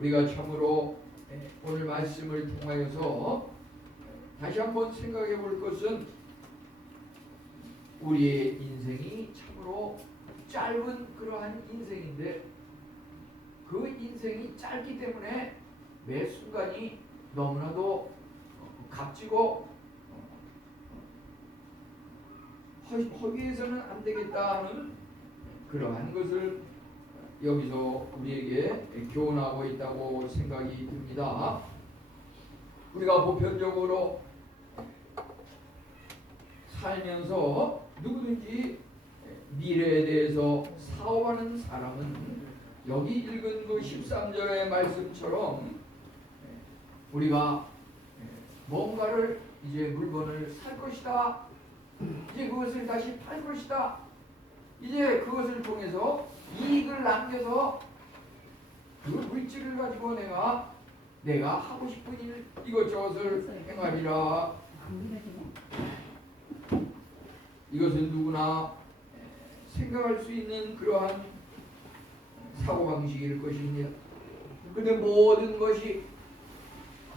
우리가 참으로 오늘 말씀을 통하여서 다시 한번 생각해 볼 것은 우리의 인생이 참으로 짧은 그러한 인생인데 그 인생이 짧기 때문에 매 순간이 너무나도 값지고 허위해서는 안 되겠다 하는 그러한 것을 여기서 우리에게 교훈하고 있다고 생각이 듭니다. 우리가 보편적으로 살면서 누구든지 미래에 대해서 사업하는 사람은 여기 읽은 그 13절의 말씀처럼 우리가 뭔가를 이제 물건을 살 것이다. 이제 그것을 다시 팔 것이다. 이제 그것을 통해서 이익을 남겨서 그 물질을 가지고 내가 하고 싶은 일 이것저것을 행하리라. 이것은 누구나 생각할 수 있는 그러한 사고방식일 것입니다. 그런데 모든 것이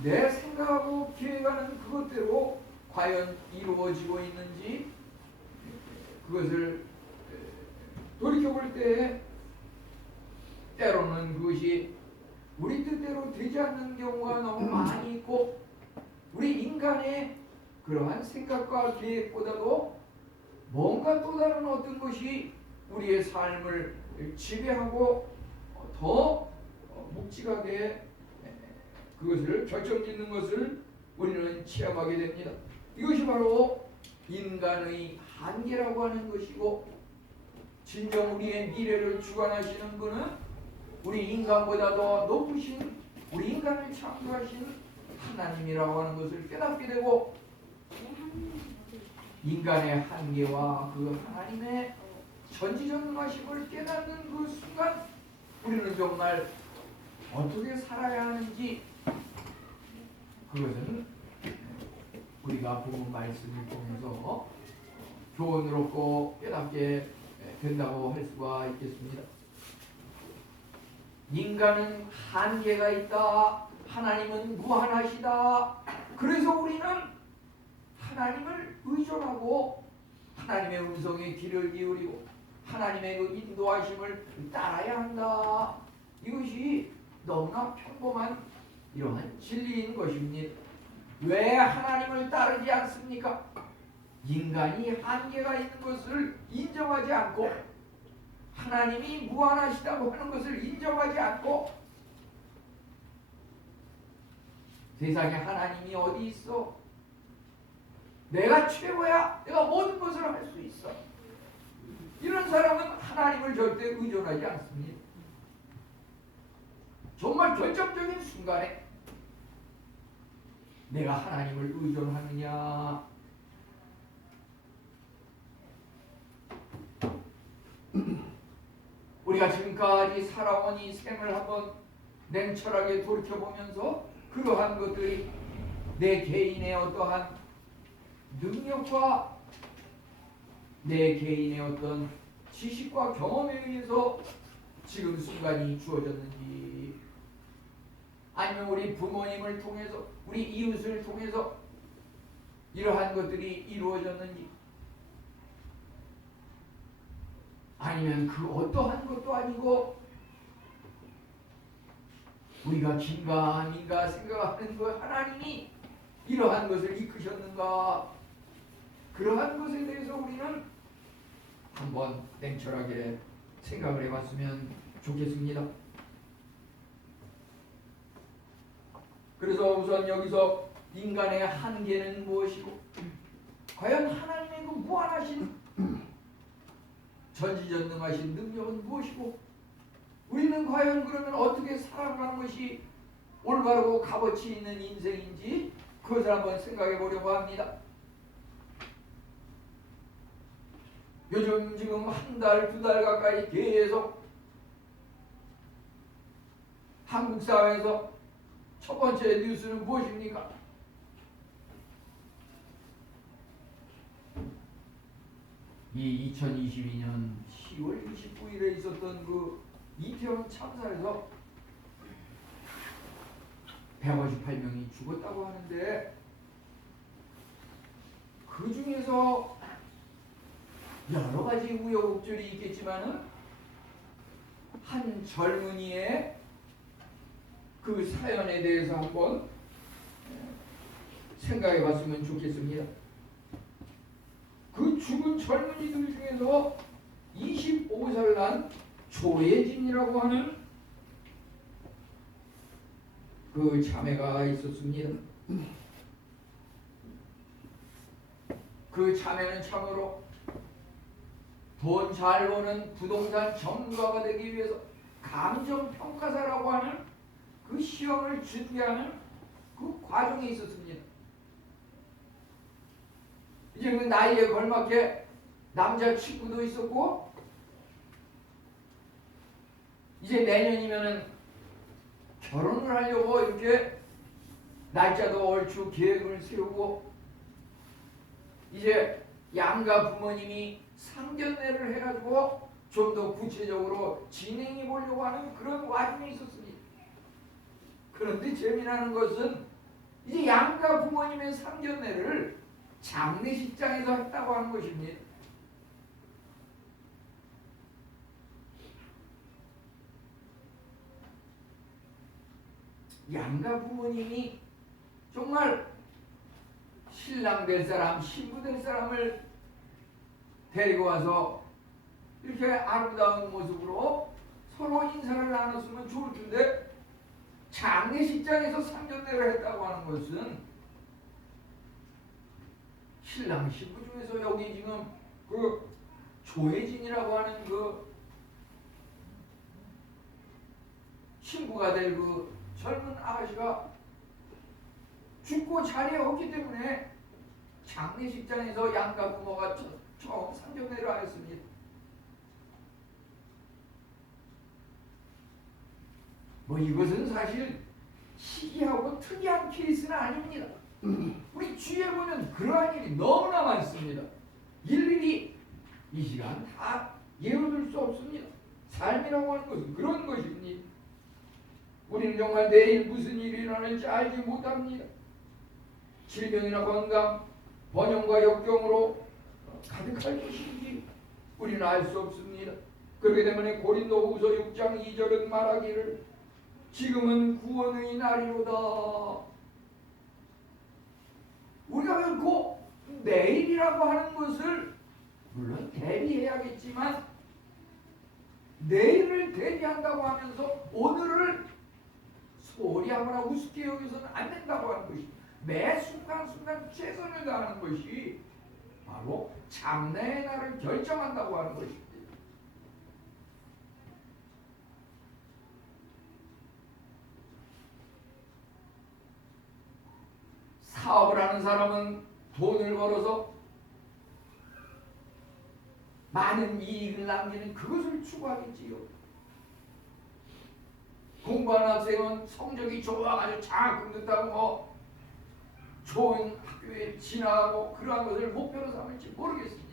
내 생각하고 계획하는 그것대로 과연 이루어지고 있는지 그것을 돌이켜볼 때 때로는 그것이 우리 뜻대로 되지 않는 경우가 너무 많이 있고 우리 인간의 그러한 생각과 계획보다도 뭔가 또 다른 어떤 것이 우리의 삶을 지배하고 더 묵직하게 그것을 결정짓는 것을 우리는 체험하게 됩니다. 이것이 바로 인간의 한계라고 하는 것이고 진정 우리의 미래를 주관하시는 분은 우리 인간보다 더 높으신 우리 인간을 창조하신 하나님이라고 하는 것을 깨닫게 되고 인간의 한계와 그 하나님의 전지전능하심을 깨닫는 그 순간 우리는 정말 어떻게 살아야 하는지 그것은 우리가 본 말씀을 통해서 교훈을 얻고 깨닫게 된다고 할 수가 있겠습니다. 인간은 한계가 있다. 하나님은 무한하시다. 그래서 우리는 하나님을 의존하고 하나님의 음성에 귀를 기울이고 하나님의 그 인도하심을 따라야 한다. 이것이 너무나 평범한 이러한 진리인 것입니다. 왜 하나님을 따르지 않습니까? 인간이 한계가 있는 것을 인정하지 않고 하나님이 무한하시다고 하는 것을 인정하지 않고 세상에 하나님이 어디 있어? 내가 최고야. 내가 모든 것을 할 수 있어. 이런 사람은 하나님을 절대 의존하지 않습니다. 정말 결정적인 순간에 내가 하나님을 의존하느냐 우리가 지금까지 살아온 이 생을 한번 냉철하게 돌이켜보면서 그러한 것들이 내 개인의 어떠한 능력과 내 개인의 어떤 지식과 경험에 의해서 지금 순간이 주어졌는지 아니면 우리 부모님을 통해서 우리 이웃을 통해서 이러한 것들이 이루어졌는지 아니면 그 어떠한 것도 아니고 우리가 긴가민가 생각하는 그 하나님이 이러한 것을 이끄셨는가 그러한 것에 대해서 우리는 한번 냉철하게 생각을 해봤으면 좋겠습니다. 그래서 우선 여기서 인간의 한계는 무엇이고 과연 하나님의 그 무한하신 전지전능하신 능력은 무엇이고 우리는 과연 그러면 어떻게 살아가는 것이 올바르고 값어치 있는 인생인지 그것을 한번 생각해 보려고 합니다. 요즘 지금 한 달, 두 달 가까이 계속 한국 사회에서 첫 번째 뉴스는 무엇입니까? 이 2022년 10월 29일에 있었던 그 이태원 참사에서 158명이 죽었다고 하는데 그 중에서 여러 가지 우여곡절이 있겠지만은 한 젊은이의 그 사연에 대해서 한번 생각해 봤으면 좋겠습니다. 그 죽은 젊은이들 중에서 25살 난 조혜진이라고 하는 그 자매가 있었습니다. 그 자매는 참으로 돈 잘 버는 부동산 전문가가 되기 위해서 감정평가사라고 하는 그 시험을 준비하는 그 과정에 있었습니다. 이제 그 나이에 걸맞게 남자친구도 있었고 이제 내년이면은 결혼을 하려고 이렇게 날짜도 얼추 계획을 세우고 이제 양가 부모님이 상견례를 해가지고 좀 더 구체적으로 진행해 보려고 하는 그런 와중에 있었습니다. 그런데 재미나는 것은 이제 양가 부모님의 상견례를 장례식장에서 했다고 하는 것입니다. 양가 부모님이 정말 신랑 될 사람, 신부 될 사람을 데리고 와서 이렇게 아름다운 모습으로 서로 인사를 나눴으면 좋을 텐데 장례식장에서 상견례를 했다고 하는 것은 신랑 신부 중에서 여기 지금 그 조혜진이라고 하는 그 신부가 될 그 젊은 아가씨가 죽고 자리에 없기 때문에 장례식장에서 양가 부모가 처음 상견례를 하였습니다. 뭐 이것은 사실 희귀하고 특이한 케이스는 아닙니다. 우리 주위에 보면 그러한 일이 너무나 많습니다. 일일이 이 시간 다 예언할 수 없습니다. 삶이라고 하는 것은 그런 것입니다. 우리는 정말 내일 무슨 일이 일어날지 알지 못합니다. 질병이나 건강, 번영과 역경으로 가득할 것인지 우리는 알 수 없습니다. 그렇기 때문에 고린도후서 6장 2절은 말하기를 지금은 구원의 날이로다. 우리가 결코 내일이라고 하는 것을 물론 대비해야겠지만 내일을 대비한다고 하면서 오늘을 소홀히 하거나 우습게 여기서는 안 된다고 하는 것이 매 순간순간 최선을 다하는 것이 바로 장래의 날을 결정한다고 하는 것입니다. 사업을 하는 사람은 돈을 벌어서 많은 이익을 남기는 그것을 추구하겠지요. 공부하는 학생은 성적이 좋아가지고 장학금 듣다고 뭐 좋은 학교에 진학하고 그러한 것을 목표로 삼을지 모르겠습니다.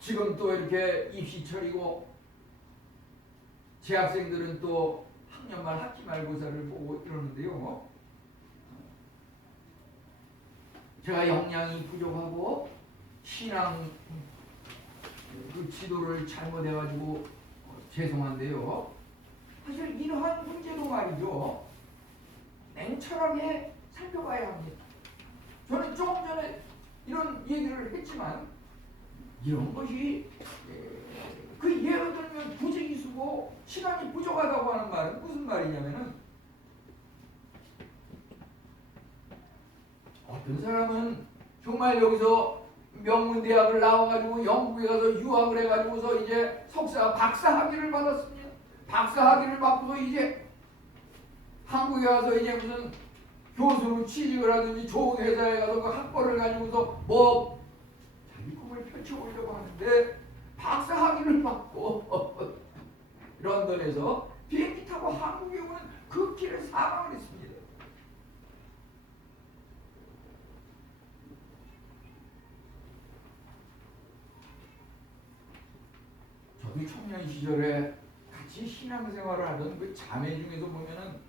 지금 또 이렇게 입시철이고 재학생들은 또 학년 말 학기 말고사를 보고 이러는데요. 제가 역량이 부족하고 신앙 그 지도를 잘못해가지고 죄송한데요. 사실 이러한 문제도 말이죠. 냉철하게 살펴봐야 합니다. 저는 조금 전에 이런 얘기를 했지만 이런 것이 그 예를 들면 부지기수고 시간이 부족하다고 하는 말은 무슨 말이냐면은 어떤 사람은 정말 여기서 명문대학을 나와가지고 영국에 가서 유학을 해가지고서 이제 석사 박사 학위를 받았습니다. 박사 학위를 받고서 이제 한국에 와서 이제 무슨 교수로 취직을 하든지 좋은 회사에 가서 그 학벌을 가지고서 뭐 자기 꿈을 펼쳐보려고 하는데 박사 학위를 받고 런던에서 비행기 타고 한국에 오는 그 길을 사망을 했습니다. 우리 청년 시절에 같이 신앙생활을 하던 그 자매 중에서 보면은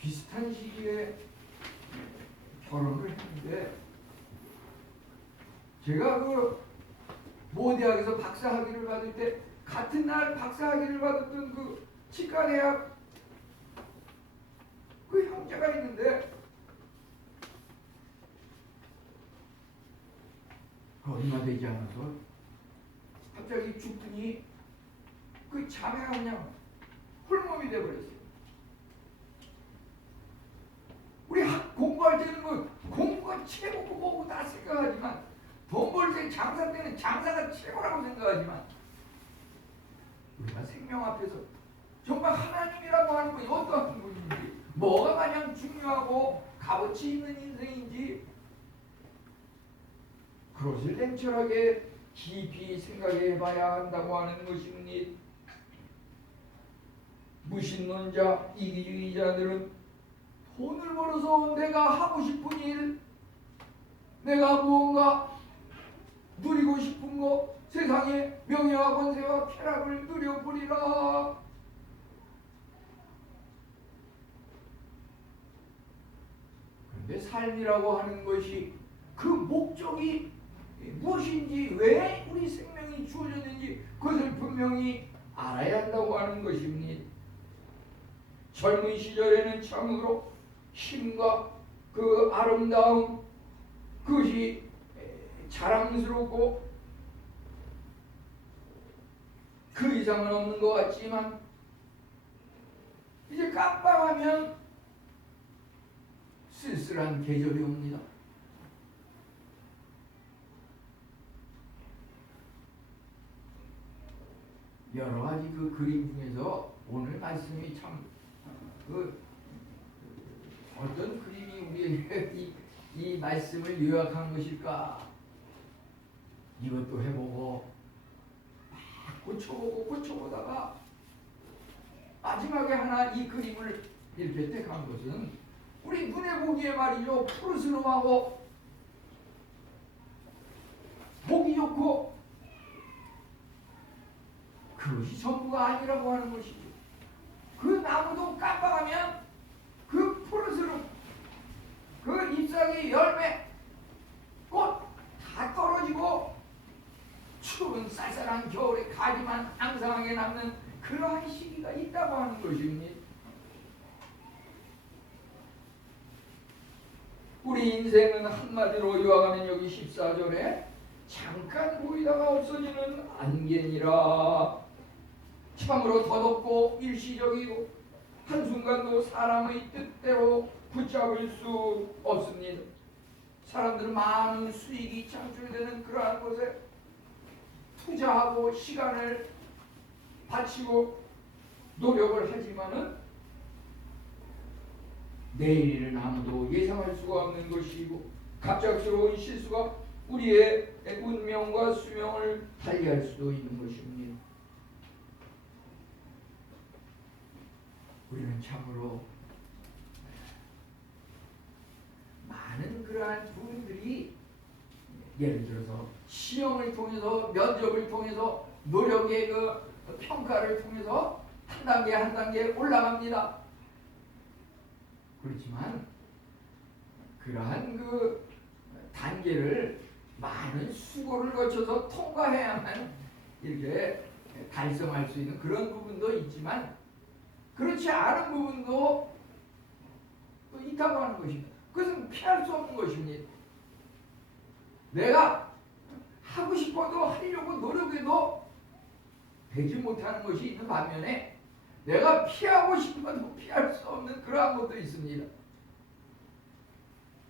비슷한 시기에 결혼을 했는데, 제가 그 모대학에서 박사학위를 받을 때 같은 날 박사학위를 받았던 그 치과대학 그 형제가 있는데, 얼마 되지 않아서 갑자기 죽더니 그 자매가 그냥 홀몸이 돼버렸어요. 우리 공부할 때는 뭐 공부가 최고고 뭐고 다 생각하지만, 돈 벌 때 장사 때는 장사가 최고라고 생각하지만, 우리가 생명 앞에서 정말 하나님이라고 하는 분이 어떠한 분인지, 뭐가 가장 중요하고 값어치 있는 인생인지, 그것을 냉철하게 깊이 생각해 봐야 한다고 하는 것입니다. 무신론자, 이기주의자들은 돈을 벌어서 내가 하고 싶은 일, 내가 무언가 누리고 싶은 거, 세상의 명예와 권세와 쾌락을 누려보리라. 그런데 삶이라고 하는 것이 그 목적이 무엇인지, 왜 우리 생명이 주어졌는지 그것을 분명히 알아야 한다고 하는 것입니다. 젊은 시절에는 참으로 힘과 그 아름다움, 그것이 자랑스럽고 그 이상은 없는 것 같지만, 이제 깜빡하면 쓸쓸한 계절이 옵니다. 여러 가지 그 그림 중에서 오늘 말씀이 참 어떤 그림이 우리에게 이 말씀을 요약한 것일까? 이것도 해보고 고쳐보다가 마지막에 하나 이 그림을 이렇게 택한 것은, 우리 눈에 보기에 말이죠, 푸르스름하고 보기 좋고 그것이 전부가 아니라고 하는 것이죠. 그 나무도 깜빡하면 그 푸르스름, 그 잎사귀, 열매, 꽃 다 떨어지고 추운 쌀쌀한 겨울에 가지만 앙상하게 남는 그러한 시기가 있다고 하는 것입니다. 우리 인생은 한마디로 요약하면 여기 14절에 잠깐 보이다가 없어지는 안개니라. 참으로 더덥고 일시적이고 한순간도 사람의 뜻대로 붙잡을 수 없습니다. 사람들은 많은 수익이 창출되는 그러한 곳에 투자하고 시간을 바치고 노력을 하지만은 내일은 아무도 예상할 수가 없는 것이고, 갑작스러운 실수가 우리의 운명과 수명을 달리할 수도 있는 것입니다. 우리는 참으로 많은 그러한 분들이 예를 들어서 시험을 통해서, 면접을 통해서, 노력의 그 평가를 통해서 한 단계 한 단계 올라갑니다. 그렇지만 그러한 그 단계를 많은 수고를 거쳐서 통과해야만 이렇게 달성할 수 있는 그런 부분도 있지만, 그렇지 않은 부분도 또 있다고 하는 것입니다. 그것은 피할 수 없는 것입니다. 내가 하고 싶어도 하려고 노력해도 되지 못하는 것이 있는 반면에, 내가 피하고 싶어도 피할 수 없는 그러한 것도 있습니다.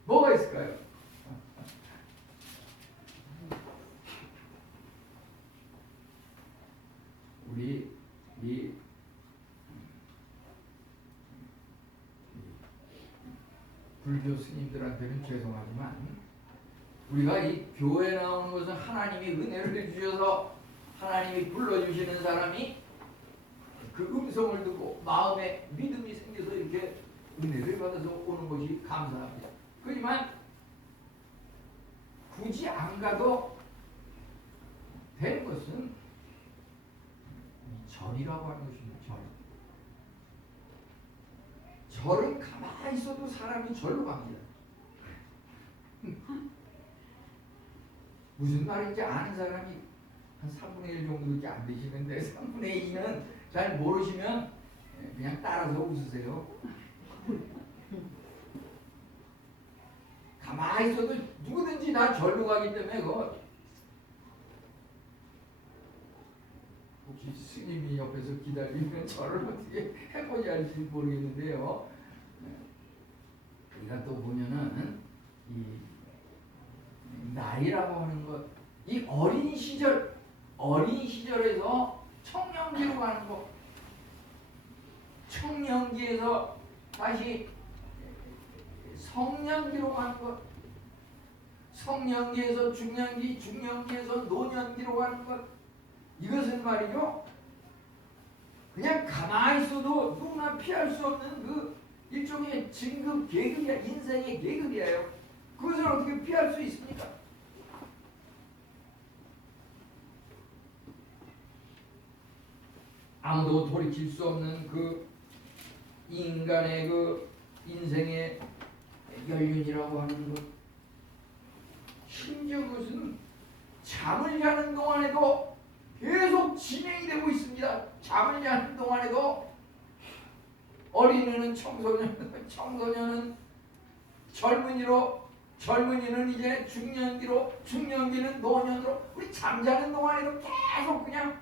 뭐가 있을까요? 우리 이 불교 스님들한테는 죄송하지만, 우리가 이 교회에 나오는 것은 하나님이 은혜를 주셔서 하나님이 불러주시는 사람이 그 음성을 듣고 마음에 믿음이 생겨서 이렇게 은혜를 받아서 오는 것이 감사합니다. 그렇지만 굳이 안 가도 되는 것은 절이라고 하는 것입니다. 절은 가만히 있어도 사람이 절로 갑니다. 무슨 말인지 아는 사람이 한 3분의 1 정도밖에 안 되시는데 3분의 2는 잘 모르시면 그냥 따라서 웃으세요. 가만히 있어도 누구든지 다 절로 가기 때문에 그거 혹시 스님이 옆에서 기다리면 절을 어떻게 해보지 할지 모르겠는데요. 우리가 또 보면은 이 나이라고 하는 것, 이 어린 시절에서 청년기로 가는 것, 청년기에서 다시 성년기로 가는 것, 성년기에서 중년기, 중년기에서 노년기로 가는 것, 이것은 말이죠. 그냥 가만히 있어도 누구나 피할 수 없는 그 일종의 진급 계급이야, 인생의 계급이에요. 그것을 어떻게 피할 수 있습니까? 아무도 돌이킬 수 없는 그 인간의 그 인생의 연륜이라고 하는 것, 심지어 그것은 잠을 자는 동안에도 계속 진행이 되고 있습니다. 잠을 자는 동안에도 어린이는 청소년은 젊은이로, 젊은이는 이제 중년기로, 중년기는 노년으로, 우리 잠자는 동안에도 계속 그냥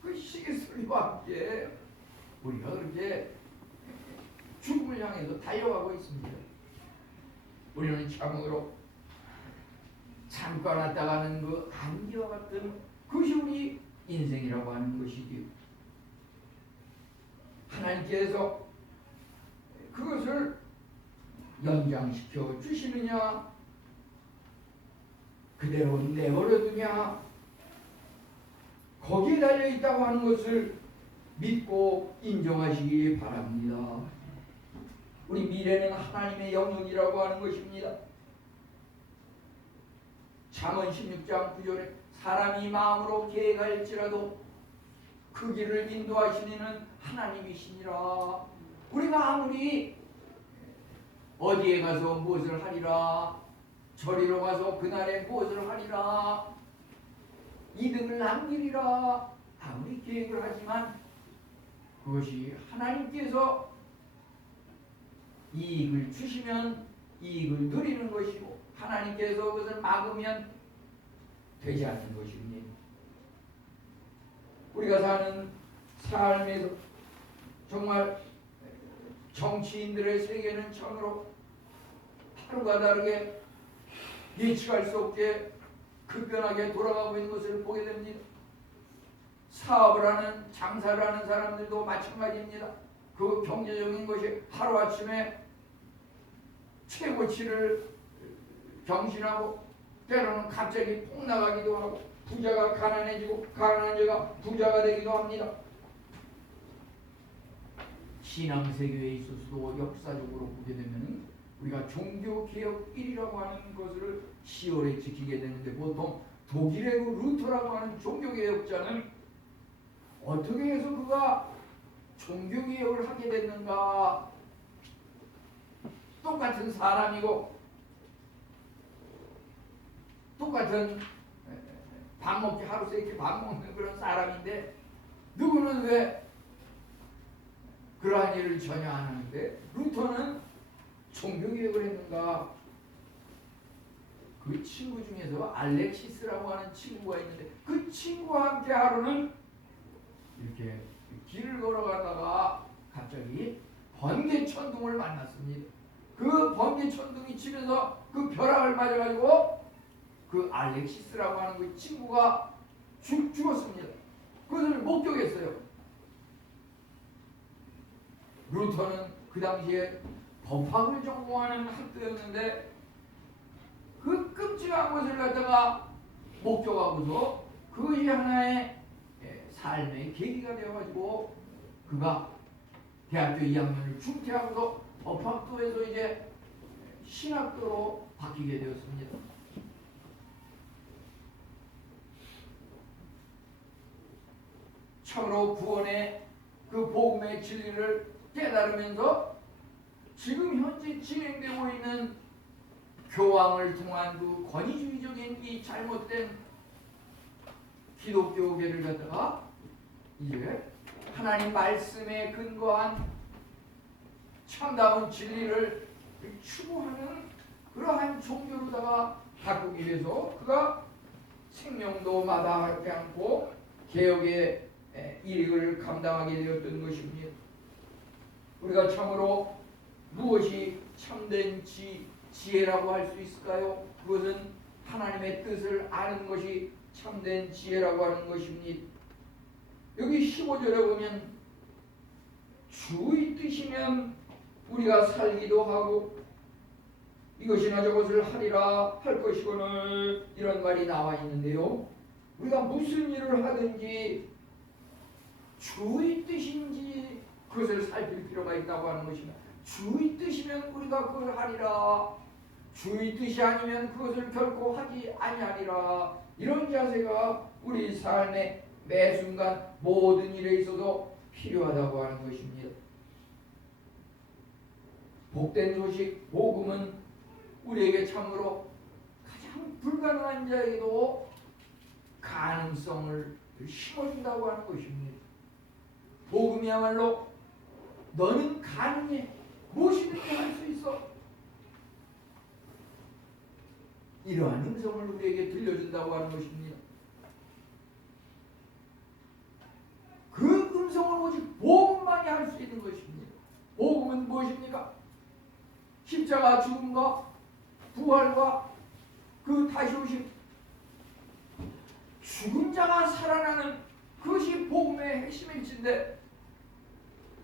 그 시계 소리와 함께 우리가 그렇게 죽음을 향해서 달려가고 있습니다. 우리는 참으로 잠깐 왔다 가는 그 안개와 같은 그것이 우리 인생이라고 하는 것이지요. 하나님께서 그것을 연장시켜 주시느냐, 그대로 내버려 두냐, 거기에 달려 있다고 하는 것을 믿고 인정하시기 바랍니다. 우리 미래는 하나님의 영역이라고 하는 것입니다. 잠언 16장 9절에 사람이 마음으로 계획할지라도 그 길을 인도하시는 하나님이시니라. 우리가 아무리 어디에 가서 무엇을 하리라, 저리로 가서 그날에 무엇을 하리라, 이득을 남기리라 아무리 계획을 하지만 그것이 하나님께서 이익을 주시면 이익을 누리는 것이고 하나님께서 그것을 막으면 되지 않는 것입니다. 우리가 사는 삶에서 정말 정치인들의 세계는 참으로 하루가 다르게 예측할 수 없게 급변하게 돌아가고 있는 것을 보게 됩니다. 사업을 하는, 장사를 하는 사람들도 마찬가지입니다. 그 경제적인 것이 하루아침에 최고치를 경신하고 때로는 갑자기 폭락하기도 하고 부자가 가난해지고 가난한 자가 부자가 되기도 합니다. 신앙세계에 있어서도 역사적으로 보게 되면 우리가 종교개혁 1이라고 하는 것을 10월에 지키게 되는데 보통 독일의 그 루터라고 하는 종교개혁자는 어떻게 해서 그가 종교개혁을 하게 됐는가. 똑같은 사람이고 똑같은 밥 먹기 하루 세 끼 밥 먹는 그런 사람인데 누구는 왜 그러한 일을 전혀 안 하는데 루터는 종교개혁을 했는가. 그 친구 중에서 알렉시스라고 하는 친구가 있는데 그 친구와 함께 하루는 이렇게 길을 걸어가다가 갑자기 번개천둥을 만났습니다. 그 번개천둥이 치면서 그 벼락을 맞아가지고 그 알렉시스라고 하는 그 친구가 죽었습니다. 그것을 목격했어요. 루터는 그 당시에 법학을 전공하는 학도였는데 그 끔찍한 것을 갖다가 목격하고서 그것이 하나의 삶의 계기가 되어가지고 그가 대학교 2학년을 중퇴하고서 법학도에서 이제 신학도로 바뀌게 되었습니다. 참으로 구원의 그 복음의 진리를 깨달으면서 지금 현재 진행되고 있는 교황을 통한 그 권위주의적인 이 잘못된 기독교계를 갖다가 이제 하나님 말씀에 근거한 참다운 진리를 추구하는 그러한 종교로다가 바꾸기 위해서 그가 생명도 마다하지 않고 개혁의 일익을 감당하게 되었던 것입니다. 우리가 참으로 무엇이 참된 지혜라고 할 수 있을까요? 그것은 하나님의 뜻을 아는 것이 참된 지혜라고 하는 것입니다. 여기 15절에 보면 주의 뜻이면 우리가 살기도 하고 이것이나 저것을 하리라 할 것이거늘 이런 말이 나와 있는데요. 우리가 무슨 일을 하든지 주의 뜻인지 그것을 살필 필요가 있다고 하는 것입니다. 주의 뜻이면 우리가 그걸 하리라, 주의 뜻이 아니면 그것을 결코 하지 아니하리라. 이런 자세가 우리 삶의 매 순간 모든 일에 있어서 필요하다고 하는 것입니다. 복된 소식, 복음은 우리에게 참으로 가장 불가능한 자에게도 가능성을 심어준다고 하는 것입니다. 복음이야말로 너는 가능해, 무엇이든지 할 수 있어, 이러한 음성을 우리에게 들려준다고 하는 것입니다. 그 음성을 오직 복음만이 할 수 있는 것입니다. 복음은 무엇입니까? 십자가 죽음과 부활과 그 다시 오심, 죽은 자가 살아나는 그것이 복음의 핵심일진데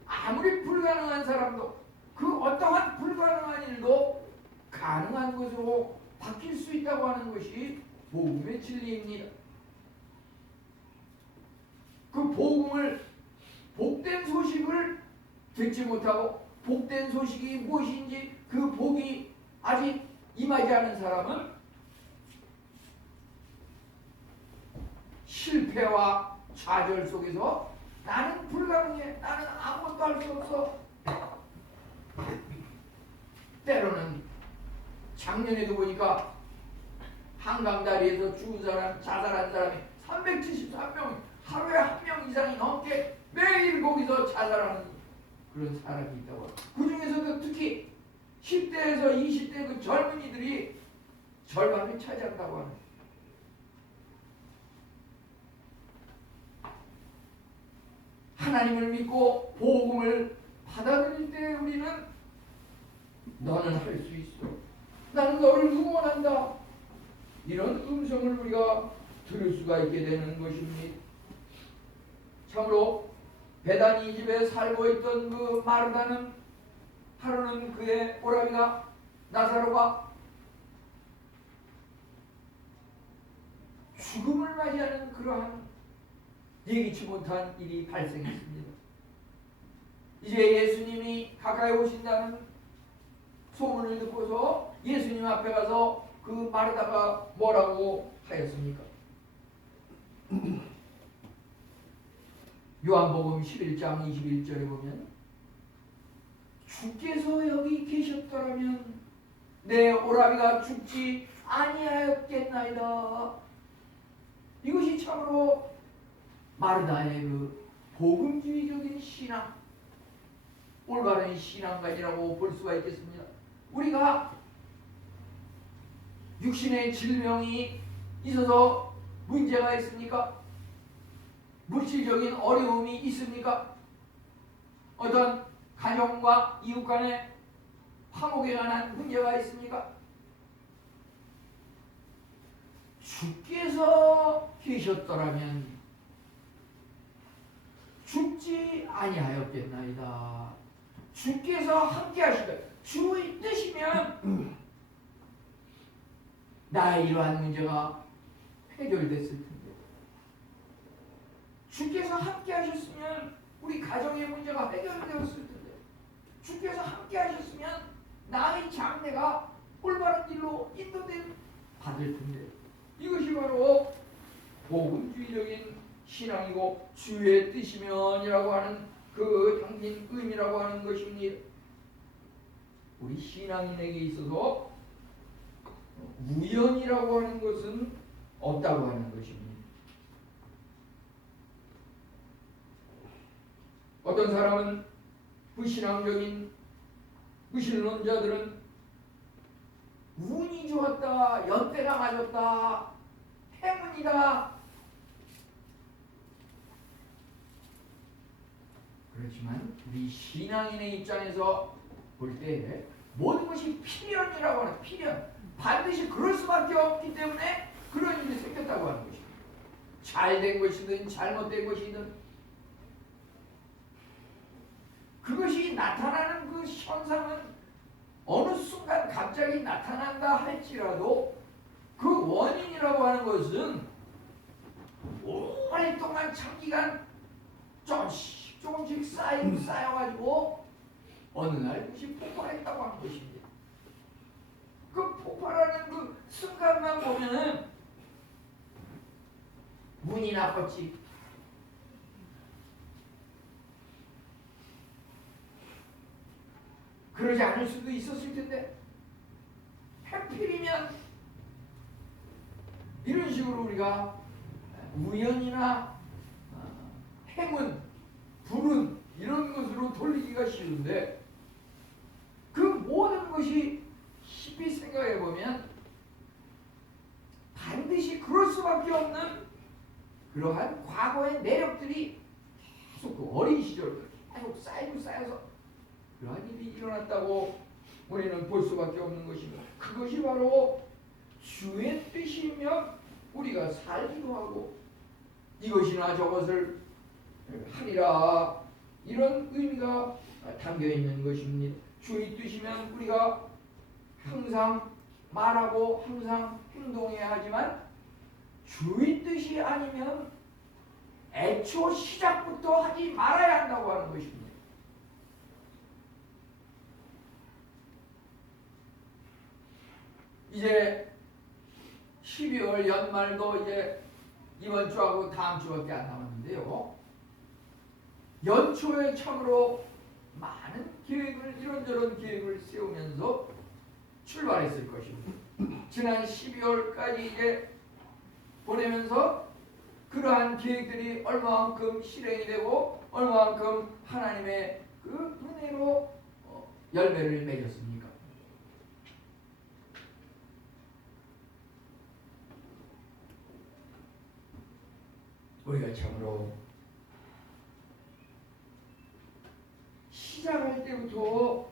아무리 불가능한 사람도 그 어떠한 불가능한 일도 가능한 것으로 바뀔 수 있다고 하는 것이 복음의 진리입니다. 그 복음을, 복된 소식을 듣지 못하고 복된 소식이 무엇인지 그 복이 아직 임하지 않은 사람은 실패와 좌절 속에서 나는 불가능해, 나는 아무것도 할 수 없어. 때로는 작년에도 보니까 한강다리에서 죽은 사람, 자살한 사람이 373명, 하루에 1명 이상이 넘게 매일 거기서 자살하는 그런 사람이 있다고. 그 중에서도 특히 10대에서 20대 그 젊은이들이 절반을 차지한다고 하는. 하나님을 믿고 복음을 받아들일 때 우리는 너는 할 수 있어, 나는 너를 응원한다, 이런 음성을 우리가 들을 수가 있게 되는 것입니다. 참으로 베다니 집에 살고 있던 그 마르다는 하루는 그의 오라비가 나사로가 죽음을 맞이하는 그러한 예기치 못한 일이 발생했습니다. 이제 예수님이 가까이 오신다는 소문을 듣고서 예수님 앞에 가서 그 마르다가 뭐라고 하였습니까? 요한복음 11장 21절에 보면 주께서 여기 계셨더라면 내 오라비가 죽지 아니하였겠나이다. 이것이 참으로 마르다의 그 복음주의적인 신앙, 올바른 신앙관이라고 볼 수가 있겠습니다. 우리가 육신의 질병이 있어서 문제가 있습니까? 물질적인 어려움이 있습니까? 어떤 가정과 이웃 간의 화목에 관한 문제가 있습니까? 주께서 계셨더라면 죽지 아니하였겠나이다. 주께서 함께 하시다. 주의 뜻이면 나의 이러한 문제가 해결됐을 텐데, 주께서 함께 하셨으면 우리 가정의 문제가 해결되었을 텐데, 주께서 함께 하셨으면 나의 장래가 올바른 길로 인도된 받을 텐데, 이것이 바로 복음주의적인 신앙이고 주의 뜻이면이라고 하는 그 담긴 의미라고 하는 것입니다. 우리 신앙인에게 있어서 우연이라고 하는 것은 없다고 하는 것입니다. 어떤 사람은 불신앙적인 무신론자들은 운이 좋았다, 연대가 맞았다, 행운이다. 그렇지만 우리 신앙인의 입장에서 볼 때 모든 것이 필연이라고 하는 필연, 반드시 그럴 수밖에 없기 때문에 그런 일이 생겼다고 하는 것입니다. 잘된 것이든 잘못된 것이든 그것이 나타나는 그 현상은 어느 순간 갑자기 나타난다 할지라도 그 원인이라고 하는 것은 오랫동안 장기간 조금씩 쌓여가지고 어느 날 그것이 폭발했다고 하는 것입니다. 그 폭발하는 그 순간만 보면은 운이 나빴지. 그러지 않을 수도 있었을 텐데 하필이면 이런 식으로 우리가 우연이나 행운, 불운 이런 것으로 돌리기가 쉬운데 그 모든 것이 깊이 생각해 보면 반드시 그럴 수밖에 없는 그러한 과거의 내력들이 계속 그 어린 시절 계속 쌓여서 그러한 일이 일어났다고 우리는 볼 수밖에 없는 것입니다. 그것이 바로 주의 뜻이며 우리가 살기도 하고 이것이나 저것을 하리라 이런 의미가 담겨 있는 것입니다. 주의 뜻이면 우리가 항상 말하고 항상 행동해야 하지만 주의 뜻이 아니면 애초 시작부터 하지 말아야 한다고 하는 것입니다. 이제 12월 연말도 이제 이번 주하고 다음 주밖에 안 남았는데요. 연초에 참으로 많은 계획을 이런저런 계획을 세우면서 출발했을 것입니다. 지난 12월까지 이제 보내면서 그러한 계획들이 얼마만큼 실행이 되고 얼마만큼 하나님의 그 은혜로 열매를 맺었습니까? 우리가 참으로 시작할 때부터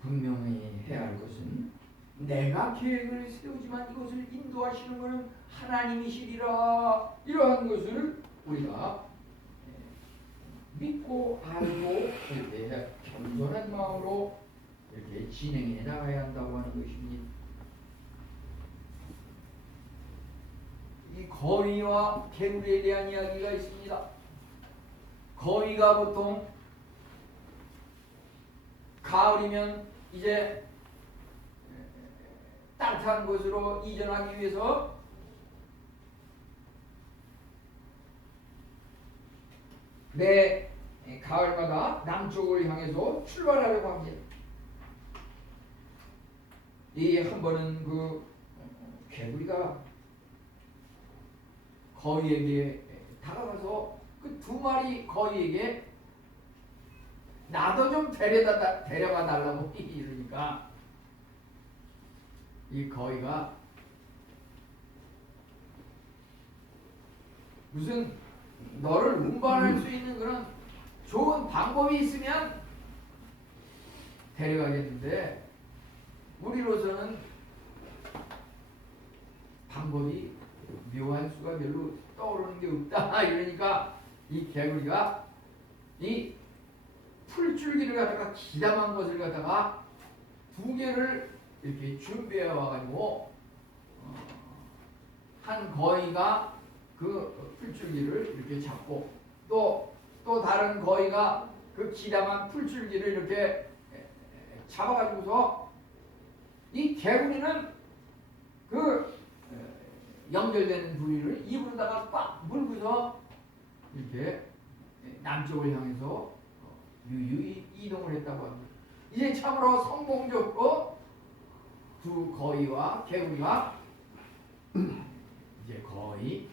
분명히 해야 할 것은 내가 계획을 세우지만 이것을 인도하시는 것은 하나님이시리라 이러한 것을 우리가 믿고 알고 이렇게 겸손한 마음으로 이렇게 진행해 나가야 한다고 하는 것입니다. 이 거위와 개구리에 대한 이야기가 있습니다. 거위가 보통 가을이면 이제 따뜻한 곳으로 이전하기 위해서 매 가을마다 남쪽을 향해서 출발하려고 합니다. 이 한 번은 그 개구리가 거위에게 다가가서 그 두 마리 거위에게 나도 좀 데려가 달라고 이러니까 이 거위가 무슨 너를 운반할 수 있는 그런 좋은 방법이 있으면 데려가겠는데 우리로서는 방법이 묘한 수가 별로 떠오르는 게 없다 이러니까 이 개구리가 이 풀줄기를 갖다가 기담한 것을 갖다가 두 개를 이렇게 준비해 와가지고 한 거위가 그 풀줄기를 이렇게 잡고 또 다른 거위가 그 기담한 풀줄기를 이렇게 잡아가지고서 이 개구리는 그 연결되는 부위를 입으로다가 빡 물고서 이렇게 남쪽을 향해서 유유히 이동을 했다고 합니다. 이제 참으로 성공적으로 두 거위와 개구리가 이제 거의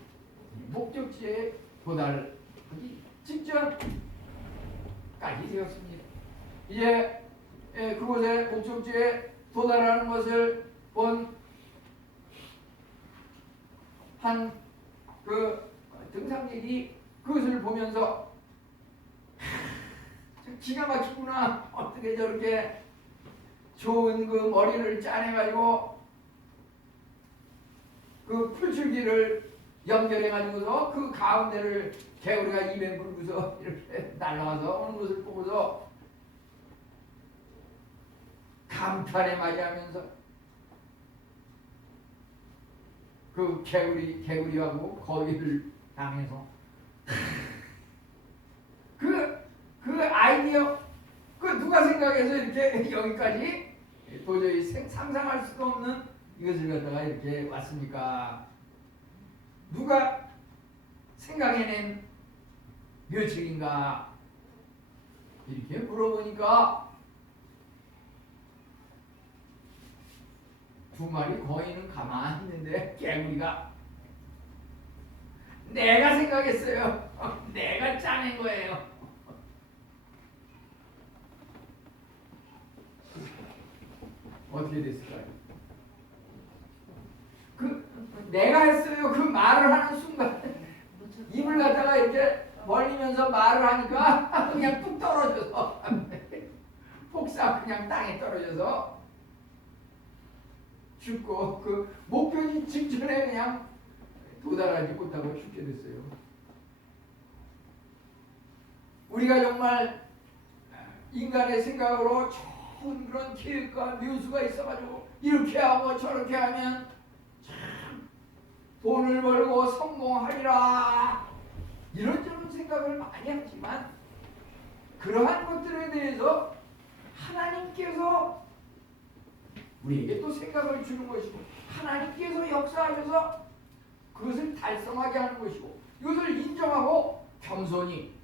목적지에 도달하기 직전까지 되었습니다. 이제 그곳에 목적지에 도달하는 것을 본 한 그 등산객이 그것을 보면서 기가 막히구나. 어떻게 저렇게 좋은 그 머리를 짜내가지고 그 풀줄기를 연결해가지고서 그 가운데를 개구리가 입에 물고서 이렇게 날아가서 오는 것을 보고서 감탄에 맞이하면서 그 개구리하고 거위를 당해서 그 아이디어 그 누가 생각해서 이렇게 여기까지 도저히 상상할 수도 없는 이것을 갖다가 이렇게 왔습니까? 누가 생각해낸 묘책인가? 이렇게 물어보니까 두 마리 거위는 가만히 있는데 개구리가 내가 생각했어요. 내가 짜낸 거예요. 어떻게 됐을까요? 내가 했어요. 그 말을 하는 순간 입을 갖다가 이렇게 벌리면서 말을 하니까 그냥 뚝 떨어져서 폭삭 그냥 땅에 떨어져서 죽고 그 목표지 직전에 그냥 도달하지 못하고 죽게 됐어요. 우리가 정말 인간의 생각으로 좋은 그런 계획과 묘수가 있어가지고 이렇게 하고 저렇게 하면 참 돈을 벌고 성공하리라 이런저런 생각을 많이 하지만 그러한 것들에 대해서 하나님께서 우리에게 또 생각을 주는 것이고 하나님께서 역사하셔서 그것을 달성하게 하는 것이고 이것을 인정하고 겸손히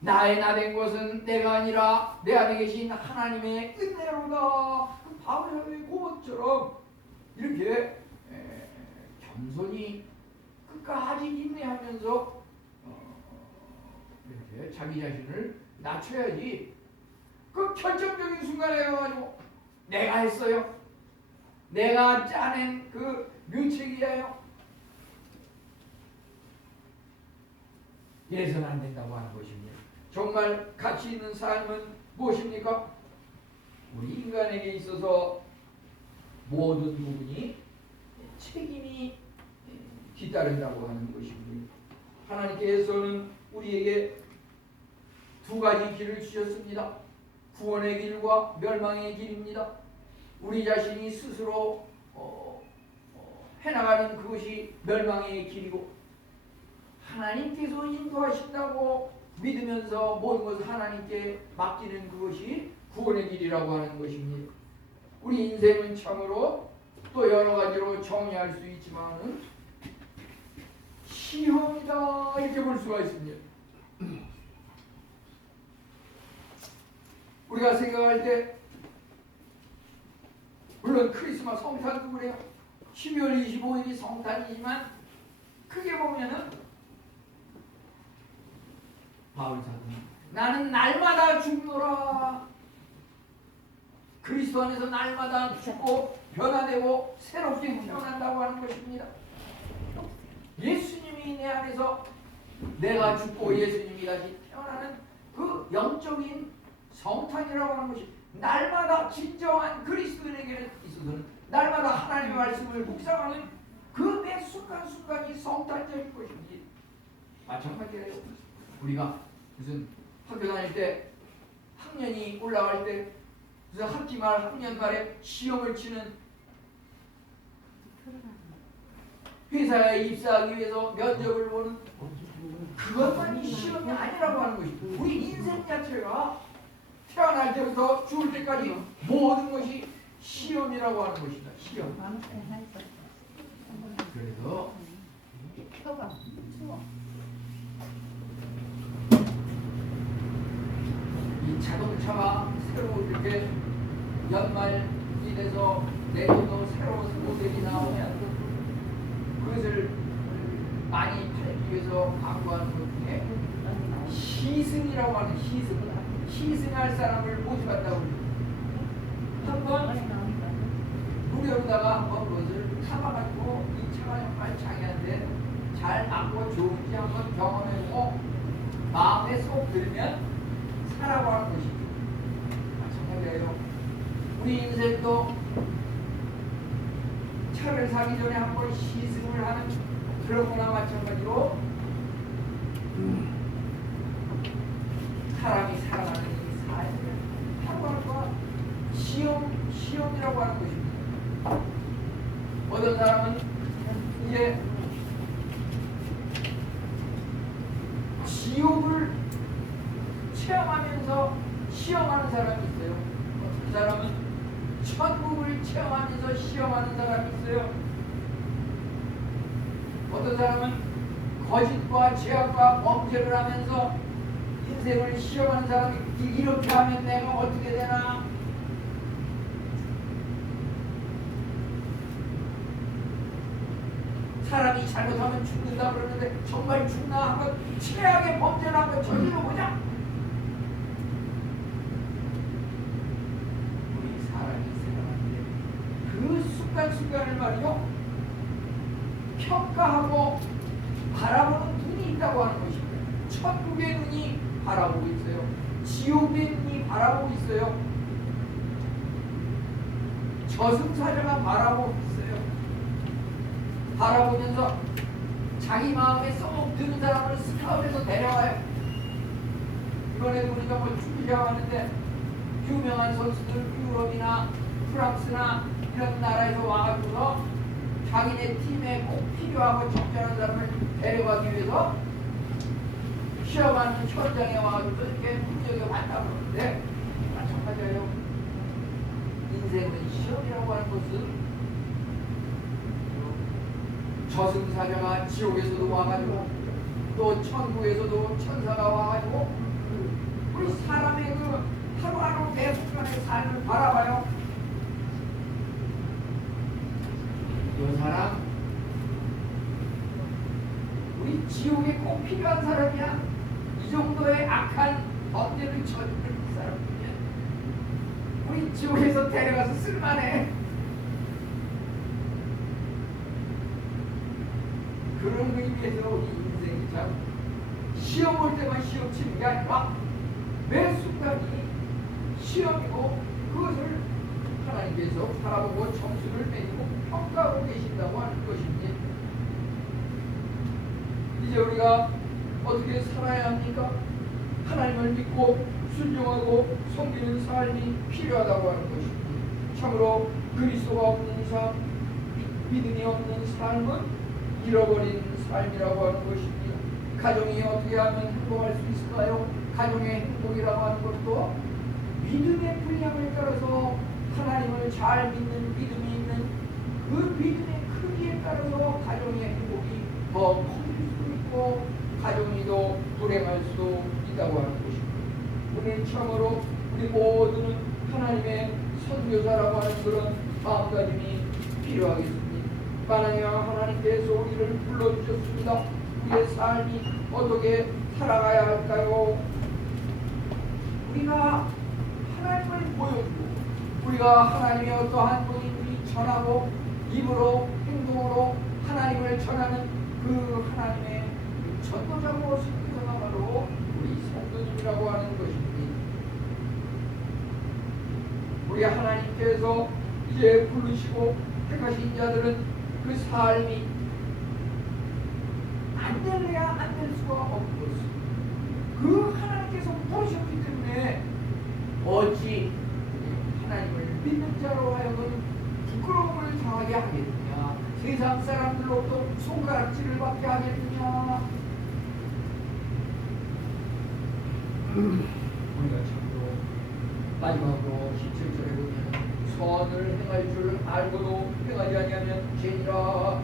나의 나된 것은 내가 아니라 내 안에 계신 하나님의 은혜로다. 그 바울의 고백처럼 이렇게 겸손히 끝까지 인내하면서 이렇게 자기 자신을 낮춰야지. 그 결정적인 순간에 가가지고 내가 했어요. 내가 짜낸 그 묘책이에요. 이래서는 안 된다고 하는 것입니다. 정말 가치 있는 삶은 무엇입니까? 우리 인간에게 있어서 모든 부분이 책임이 뒤따른다고 하는 것입니다. 하나님께서는 우리에게 두 가지 길을 주셨습니다. 구원의 길과 멸망의 길입니다. 우리 자신이 스스로 해나가는 그것이 멸망의 길이고 하나님께서 인도하신다고 믿으면서 모든 것을 하나님께 맡기는 그것이 구원의 길이라고 하는 것입니다. 우리 인생은 참으로 또 여러 가지로 정의할 수 있지만은 시험이다 이렇게 볼 수가 있습니다. 우리가 생각할 때 물론 크리스마스 성탄도 그래요. 12월 25일이 성탄이지만 크게 보면은 바울 사도 나는 날마다 죽노라. 그리스도 안에서 날마다 죽고 변화되고 새롭게 태어난다고 하는 것입니다. 예수님이 내 안에서 내가 죽고 예수님이 다시 태어나는 그 영적인 성탄이라고 하는 것이 날마다 진정한 그리스도인에게 있어서는 날마다 하나님의 말씀을 묵상하는 그 매 순간순간이 성탄절일 것인지 마찬가지예요. 우리가 무슨 학교 다닐 때 학년이 올라갈 때 무슨 학기 말 학년 말에 시험을 치는 회사에 입사하기 위해서 면접을 보는 그것만이 시험이 아니라고 하는 것입니다. 우리 인생 자체가 태어날 때부터 죽을 때까지 모든 것이 시험이라고 하는 것이다. 시험. 그래서 펴봐. 추워. 이 자동차가 새로 이렇게 연말이 돼서 내년도 새로운 모델이 나오면 그것을 많이 팔기 위해서 광고하는 것 중에 시승이라고 하는 시승할 사람을 모집한다고 한번 무료로다가 한번 그것을 타봐가지고 이 차가 정말 자기한테 잘 맞고 좋은지 한번 경험해보고 마음에 쏙 들면 사라고 하는 것입니다. 마찬가지예요. 우리 인생도 차를 사기 전에 한번 시승을 하는 그런 거나 마찬가지로 사람이 살아가는 이 삶을 하루하루가 시험이라고 하는 것입니다. 어떤 사람은 이제 지옥을 체험하면서 시험하는 사람이 있어요. 어떤 사람은 천국을 체험하면서 시험하는 사람이 있어요. 어떤 사람은 거짓과 죄악과 범죄를 하면서 인생을 시험하는 사람이 이렇게 하면 내가 어떻게 되나? 사람이 잘못하면 죽는다 그러는데 정말 죽나 한번 최악의 범죄를 한번 저질러 보자. 우리 사람이 살아가는데 그 순간순간을 말이요 평가하고 바라보는 눈이 있다고 하는 것입니다. 천국의 눈이 바라보고 있어요. 지옥의 눈이 바라보고 있어요. 저승사자가 바라보고 있어요. 바라보면서 자기 마음에 쏙 드는 사람을 스카웃해서 데려와요. 이번에도 우리가 뭐 축구시합 하는데 유명한 선수들 유럽이나 프랑스나 이런 나라에서 와가지고서 자기네 팀에 꼭 필요하고 적절한 사람을 데려가기 위해서 시험하는 현장에 와가지고 이렇게 훈련을 받다 그러는데 마찬가지예요. 인생은 시험이라고 하는 것은 저승사자가 지옥에서도 와가지고 또 천국에서도 천사가 와가지고 우리 사람의 그 하루하루 매 순간의 삶을 바라봐요. 이 사람 우리 지옥에 꼭 필요한 사람이야. 이 정도의 악한 범죄를 저지른 사람이면 우리 지옥에서 데려가서 쓸만해. 그런 의미에서 우리 인생이 참 시험 볼 때만 시험 치는 게 아니라 매 순간이 시험이고 그것을 하나님께서 바라보고 점수를 매기고 평가하고 계신다고 하는 것입니다. 이제 우리가 어떻게 살아야 합니까? 하나님을 믿고 순종하고 섬기는 삶이 필요하다고 하는 것입니다. 참으로 그리스도가 없는 삶, 믿음이 없는 삶은 잃어버린 삶이라고 하는 것입니다. 가정이 어떻게 하면 행복할 수 있을까요? 가정의 행복이라고 하는 것도 믿음의 분량을 따라서 하나님을 잘 믿는 믿음이 있는 그 믿음의 크기에 따라서 가정의 행복이 더 커질 수도 있고 가정이 더 불행할 수도 있다고 하는 것입니다. 오늘 처음으로 우리 모두는 하나님의 선교사라고 하는 그런 마음가짐이 필요하겠습니다. 만왕의 하나님께서 우리를 불러주셨습니다. 우리의 삶이 어떻게 살아가야 할까요? 우리가 하나님을 보여주고 우리가 하나님의 어떠한 분인지 전하고 입으로 행동으로 하나님을 전하는 그 하나님의 전도자고 선교사가 바로 우리 성도님이라고 하는 것입니다. 우리 하나님께서 이제 부르시고 택하신 자들은 그 삶이 안 될래야 안 될 수가 없는 것입니다. 그 하나님께서 부르셨기 때문에 어찌 하나님을 믿는 자로 하여금 부끄러움을 당하게 하겠느냐, 세상 사람들로부터 손가락질을 받게 하겠느냐. 우리가 참으로 마지막으로 17절에 보면 선을 행할 줄 알고도 행하지 아니하면 죄니라.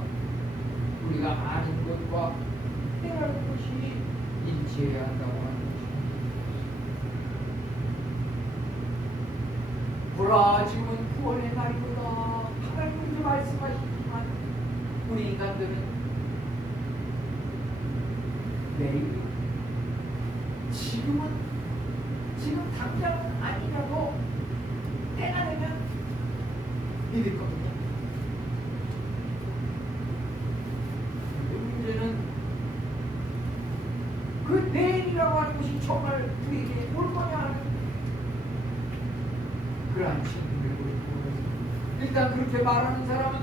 우리가 아는 것과 행하는 것이 일치해야 한다고 하는 것입니다. 보라 지금은 구원의 날이로다. 하나님께서 말씀하시지만 우리 인간들은 내일 지금 당장은 아니라도 때가 되면 믿을 겁니다. 문제는 그 내일이라고 하는 것이 정말 우리에게 올 거냐 하는 그러한 친구를 보여줍니다. 일단 그렇게 말하는 사람은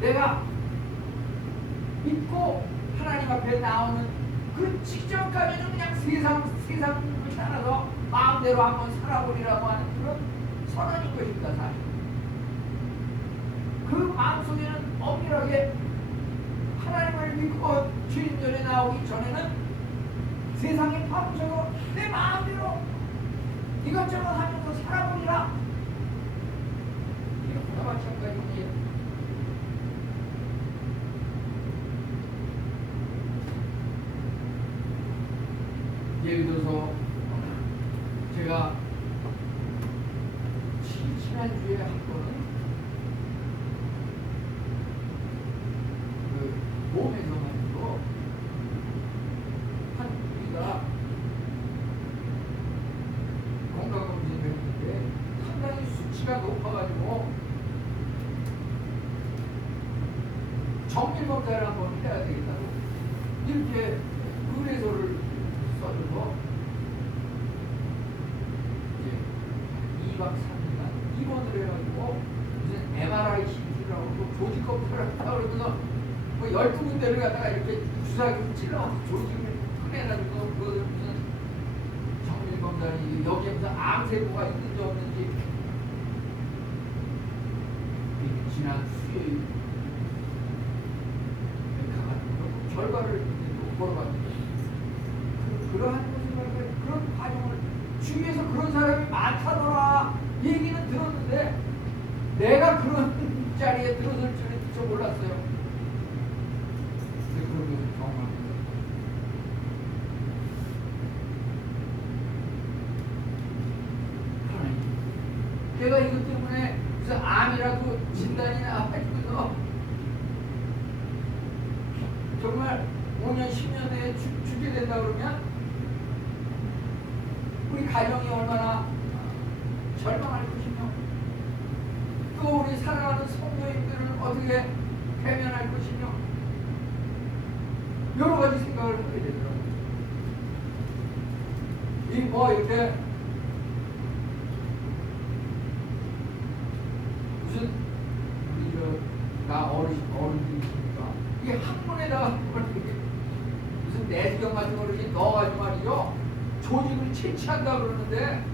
내가 믿고 하나님 앞에 나오는 그 직전까지는 그냥 세상을 따라서 마음대로 한번 살아보리라고 하는 그런 선언인 것입니다. 사실 그 마음속에는 엄밀하게 하나님을 믿고 주님 전에 나오기 전에는 세상에 파묻혀도 내 마음대로 이것저것 하면서 살아보리라. 이것보다 마찬가지입니다. 예를 들어서 제가 지난주에 한 번은 그 몸에서 말이죠. 한 우리가 건강검진을 했는데 상당히 수치가 높아가지고 정밀검사를 한번 해야 되겠다고 이렇게 의뢰서를 써줘서 이제 2박 3일간 입원을 해가지고 무슨 MRI CT라고 또 조직 검사를 한다고 그러면서 뭐 12군데를 갖다가 이렇게 주사기를 찔러 조직을 꺼내가지고 그것을 무슨 정밀검사니 여기에 무슨 암세포가 있는지 없는지 지난 수요일 가가지고 결과를 보러 갔는데 그러한 것을 그런 과정을 주위에서 그런 사람이 많다더라 얘기는 들었는데 내가 그런 자리에 들어설 줄은 저 몰랐어요. 근데 그런 것을 경험합니다. 하나님, 내가 이것 때문에 무슨 암이라도 진단이 나와가지고서 정말 5년, 10년 내에 죽게 된다 그러면 우리 가정이 얼마나 절망할 것이며 또 우리 사랑하는 성도님들을 어떻게 대면할 것이며 여러 가지 생각을 하게 되더라고요. 이 뭐 이렇게 무슨 우리 나 어른들이니까 이게 학문에다가 무슨 내시경 같은 걸 이렇게 넣어가지고 말이죠. 조직을 채취한다 그러는데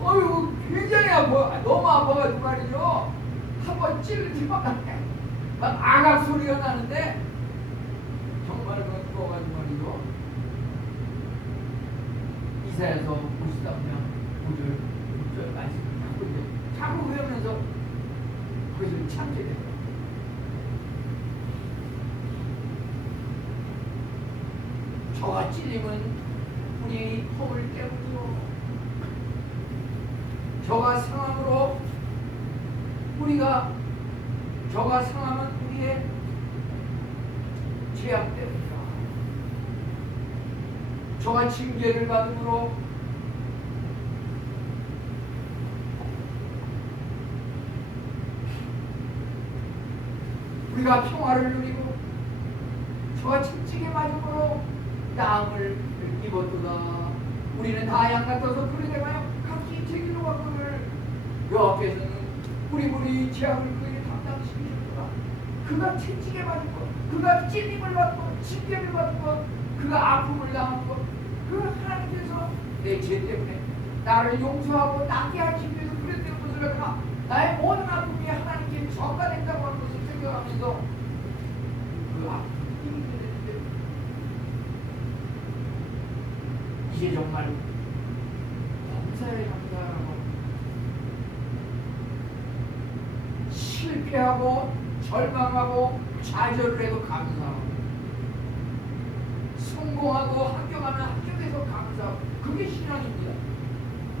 어휴 굉장히 아파. 너무 아파가지고 말이죠. 한번 찔리면 막 아각 소리가 나는데 정말 그거 누워가지고 말이죠. 이사에서 오시다 그냥 구절 말씀을 자꾸 이제 자꾸 외우면서 그것을 참게 됩니다. 저가 찔림은 우리의 허물 때문이요. 저가 상함으로 저가 상함은 우리의 죄악 때문이다. 저가 징계를 받음으로 우리가 평화를 누리고 저가 징징에 맞음으로 나음을 입었도다. 우리는 다 양 같아서 그리 되가요 각기 제 길로 가거늘 여호와께서는 우리 죄악을 그에게 담당시키셨도다. 그가 채찍에 맞은 것, 그가 찔림을 받고 징계를 받은 것, 그가 아픔을 당한 것, 그 하나님께서 내 죄 때문에 나를 용서하고 낫게 하시기 위해서 그랬던 것을 갖다가 나의 모든 아픔이 하나님께 전가된다고 하는 것을 생각하면서 그 아픔을 이기게 되는데 이제 정말 실패하고 절망하고 좌절을 해도 감사하고 성공하고 합격하면 합격해서 감사하고 그게 신앙입니다.